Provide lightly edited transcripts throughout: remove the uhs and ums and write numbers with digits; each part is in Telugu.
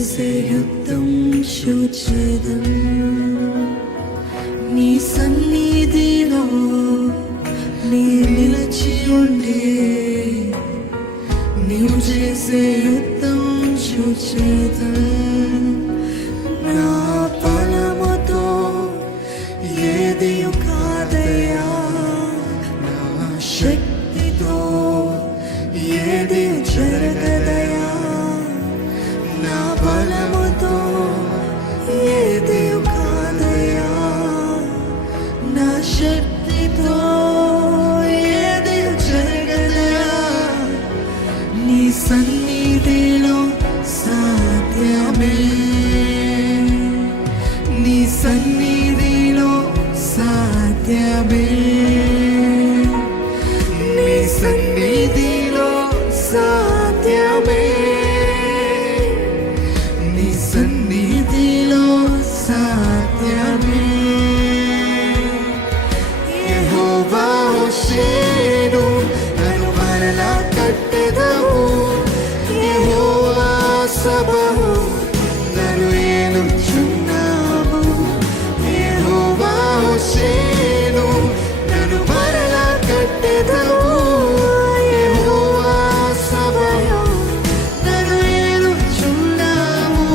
చేసే యుద్ధం చూచేదం నీ సన్నిధిలో నీ నిలిచి ఉండే నీవు చేసే యుద్ధం చూచేదం నా బలముతో ఏది కాదయా నా శక్తితో ఏది జరగదయా నా బలముతో ఏది కాదయా నా శక్తితో ఏది జరగదయా నీ సన్నిధిలో సాధ్యమే నీ సన్నిధిలో సాధ్యమే నీ సన్నిధిలో సాధ్యమే నీ సన్నిధిలో సాధ్యమే యెహోవా హోషేను నన్ను మరలా కట్టెదవు యెహోవా సబహు నన్ను ఏలుచున్నావు యెహోవా హోషేను నన్ను మరలా కట్టెదవు యెహోవా సబహు నన్ను ఏలుచున్నావు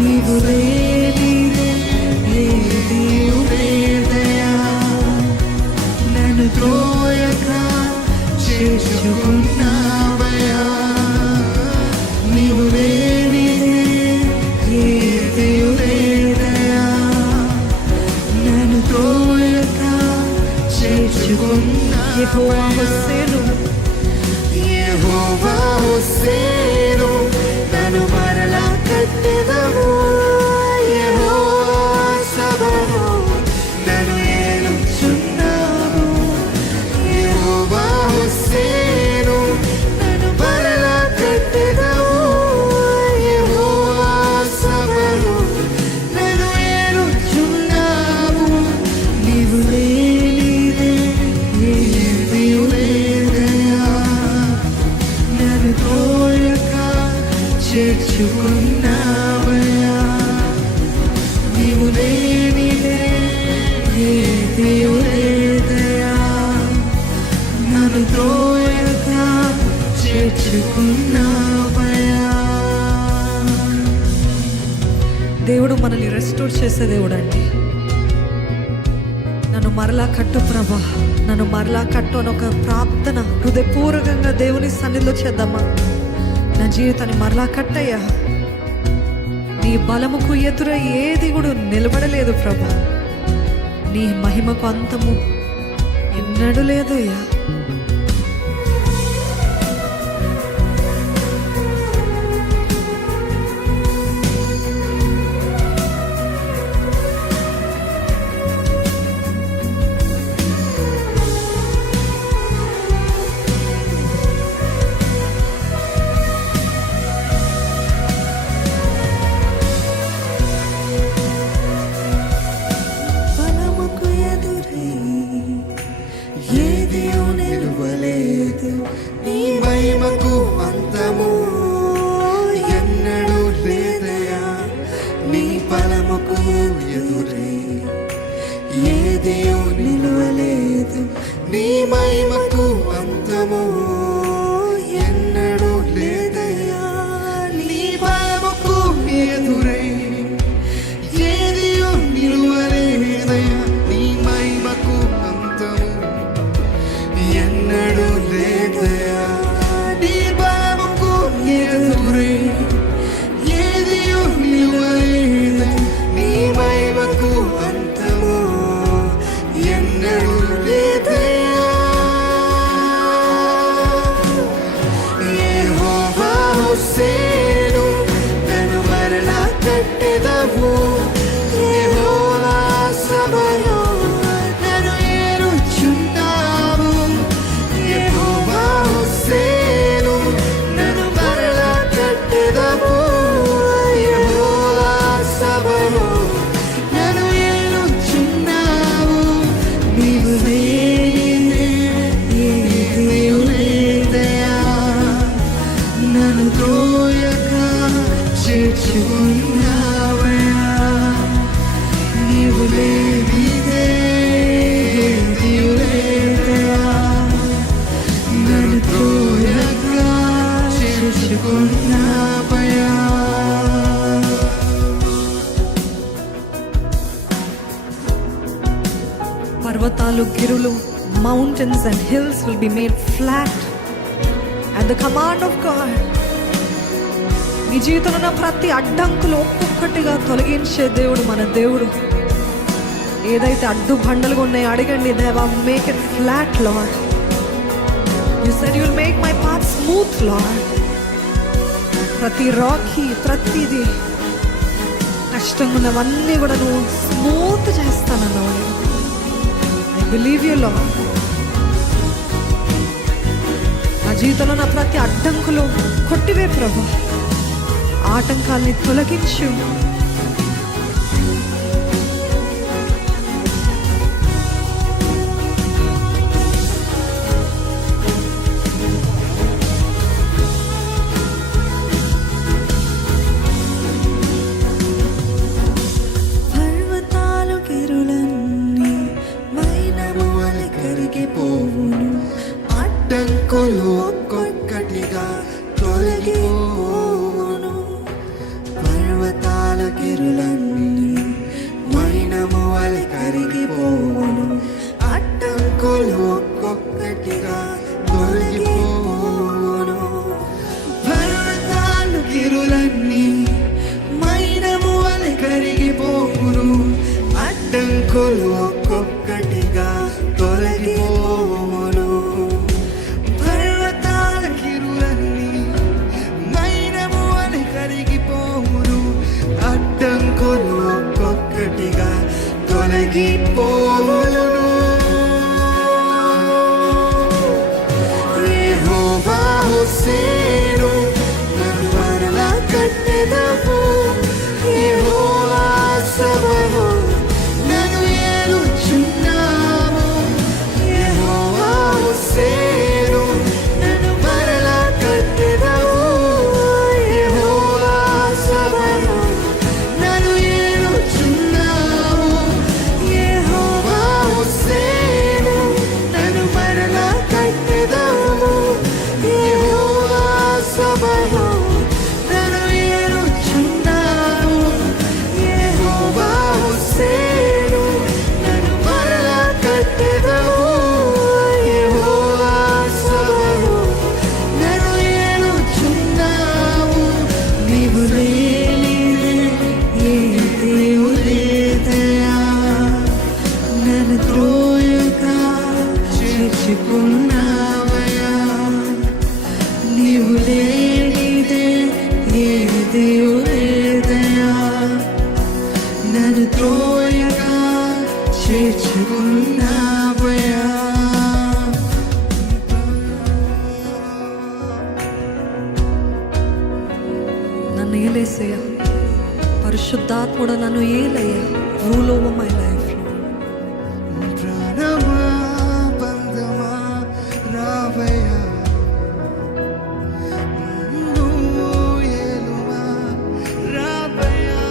నీవు లేనిదే ఏదీ లేదయా నన్ను త్రోయక చేర్చుకున్నావయా నీవు లేనిదే ఏదీ లేదయా నన్ను త్రోయక చేర్చుకున్నా యెహోవా హోషేను యెహోవా హోషేను నన్ను మరలా కట్టెదవు యెహోవా సబహు నన్ను ఏలుచున్నావు యెహోవా హోషేను నన్ను మరలా కట్టెదవు యెహోవా సబహు నన్ను ఏలుచున్నావు నీవు లేనిదే ఏదీ లేదయా నన్ను తోయక చేర్చుకున్నావయా నీవు లేనిదే ఏదీ లేదయా నన్ను తోయక చేర్చుకున్నావయా. దేవుడు మనల్ని రెస్టోర్ చేసే దేవుడు అండి. నన్ను మరలా కట్టు ప్రభా, నన్ను మరలా కట్టు అని ఒక ప్రార్థన హృదయపూర్వకంగా దేవుని సన్నిధిలో చేద్దామా. నా జీవితాన్ని మరలా కట్టయ్యా. నీ బలముకు ఎదుర ఏది కూడా నిలబడలేదు ప్రభా. నీ మహిమకు అంతము ఎన్నడూ లేదయ్యా. బలముకు ఎదురై ఏది నిలవలేదు నీ మహిమకు అంతము ఎన్నడూ లేదయా. నీ బలముకు ఎదురై ఏది నిలవలేదు నీ మహిమకు అంతము ఎన్నడూ లేదయా. నీ బలముకు ఎదురై ఏది నిలవలేదయా. నీ మహిమకు అంతము ఎన్నడూ లేదయా. నీ బలముకు ఎదురై ఏది నిలవలేదయా. నీ మహిమకు అంతము ఎన్నడూ లేదయా. చేర్చుకున్నావయ్యా. నీవు లేనిదే ఏదీ లేదయ్యా. నన్ను తోడుగా చేర్చుకున్నావయ్యా. పర్వతాలు గిరులు, mountains and hills will be made flat at the command of God. నీ జీవితంలో ఉన్న ప్రతి అడ్డంకులు ఒక్కొక్కటిగా తొలగించే దేవుడు మన దేవుడు. ఏదైతే అడ్డు బండలుగా ఉన్నాయో అడగండి, దేవా make it flat lord. You said you will make my path smooth lord. ప్రతి రాకీ, ప్రతిది కష్టంగా ఉన్నవన్నీ కూడా నువ్వు స్మూత్ చేస్తానన్నావు. I believe you lord. నా జీవితంలో నా ప్రతి అడ్డంకులు కొట్టివే ప్రభు, ఆటంకాల్ని తొలగించు. పర్వతాలు గిరులన్నీ మైనము వలె కరిగిపోవును. అడ్డంకులు ఒక్కొక్కటిగా తొలగిపోవును. పర్వతాల గిరులన్నీ మైనము వలె కరిగిపోవును. అడ్డంకులు ఒక్కొక్కటిగా తొలగిపోవును. పర్వతాలు గిరులన్నీ మైనము వలె కరిగిపోవును. అడ్డంకులు ఒక్కొక్కటిగా తొలగిపోవును. పర్వతాల గిరులన్నీ మైనము వలె కరిగిపోవును. అడ్డంకులు ఒక్కొక్కటిగా తొలగిపోవును. యెహోవా హోసేను, నన్ను మరలా కట్టెదవు. యెహోవా సభలో నన్ను ఏలుచున్నావు. యెహోవా హోసేను, నన్ను మరలా కట్టెదవు. యెహోవా సభలో నన్ను ఏలుచున్నావు. యెహోవా హోసేను, నన్ను మరలా కట్టెదవు. యెహోవా సభలో నన్ను ఏలుచున్నావు. యెహోవా హోసేను, నన్ను మరలా కట్టెదవు. యెహోవా సభలో నన్ను ఏలుచున్నావు. నీవు లేనిదే ఏ దేవుడు లేదయ్యా. నన్ను త్రోయగా చేర్చుకున్నావయ్యా. నీవు లేనిదే ఏ దేవుడు లేదయ్యా. నన్ను త్రోయగా చేర్చుకున్నావయ్యా. నన్ను ఏలేసయ్యా, పరిశుద్ధాత్ముడు నన్ను ఏలయ్యా. Rule over my life. ప్రాణమా బంధమా రావయ్యా. నువ్వు ఏలువా రావయ్యా.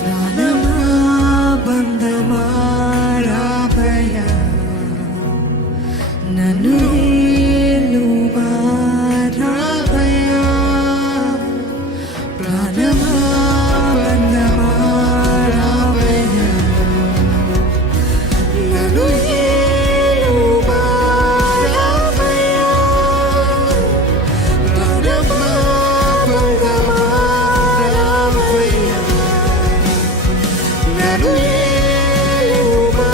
ప్రాణమా బంధమా రావయ్యా. నన్ను ఏలువా రావయ్యా. ప్రాణమా బంధమా రావయ్యా. నన్ను ఏలువా రావయ్యా. ప్రాణమా బంధమా రావయ్యా. నన్ను ఏలువా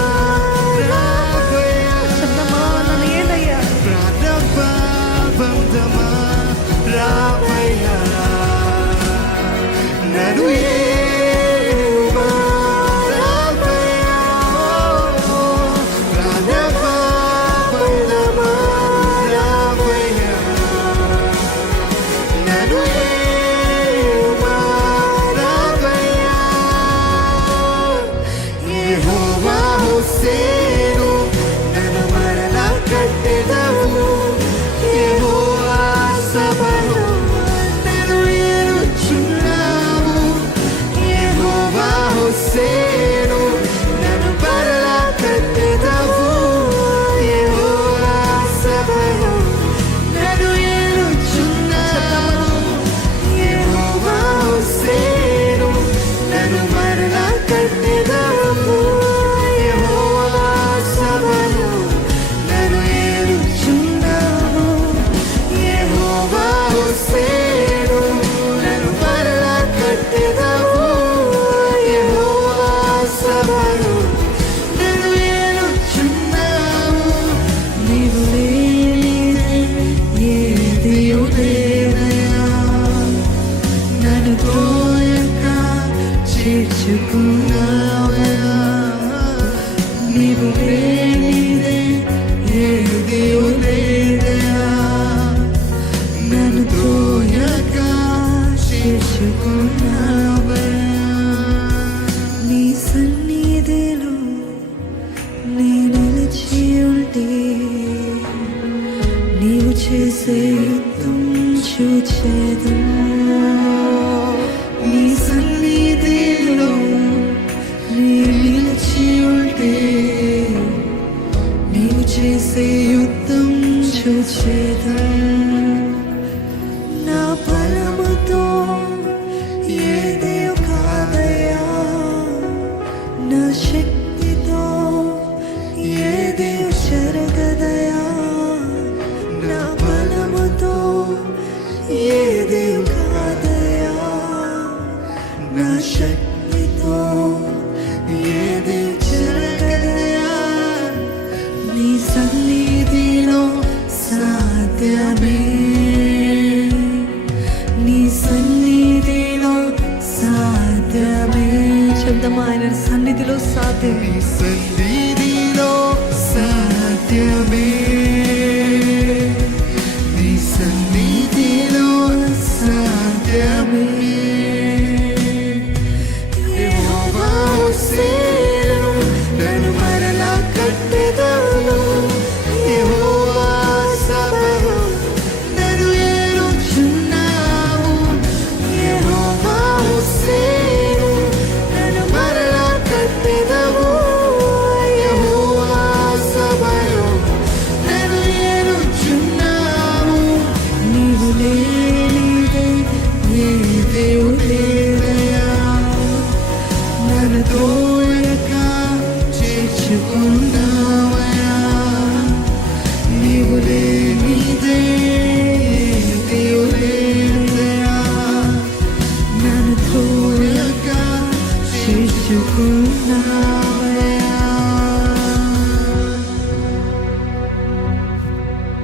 రావయ్యా. చెప్తామా, నన్ను ఏలయ్యా. ప్రాణమా బంధమా రావయ్యా. నన్ను త్రోయక చేర్చుకున్నావయ్యా. నీవు లేనిదే ఏది లేదయ్యా. నన్ను త్రోయక చేర్చుకున్నావయ్యా. నీ సన్నిధిలో నీ నిలిచి ఉంటే నీవు చేసే యుద్ధం చూచేదను. నీ సన్నిధిలో నీ నిలిచి ఉంటే నీవు చేసే యుద్ధం చూచేదను. నా బలముతో ఏదే కాదయా, నా శక్తితో ఏదే జరగదయా. నా బలముతో ఏదే కాదయా, నా శక్తితో ఏదే జరగదయా. నీ సన్నిధిలో సాధ్యమే, నీ సన్నిధిలో సాధ్యమే. చెప్దామా, ఆయన సన్నిధిలో సాధ్యమే.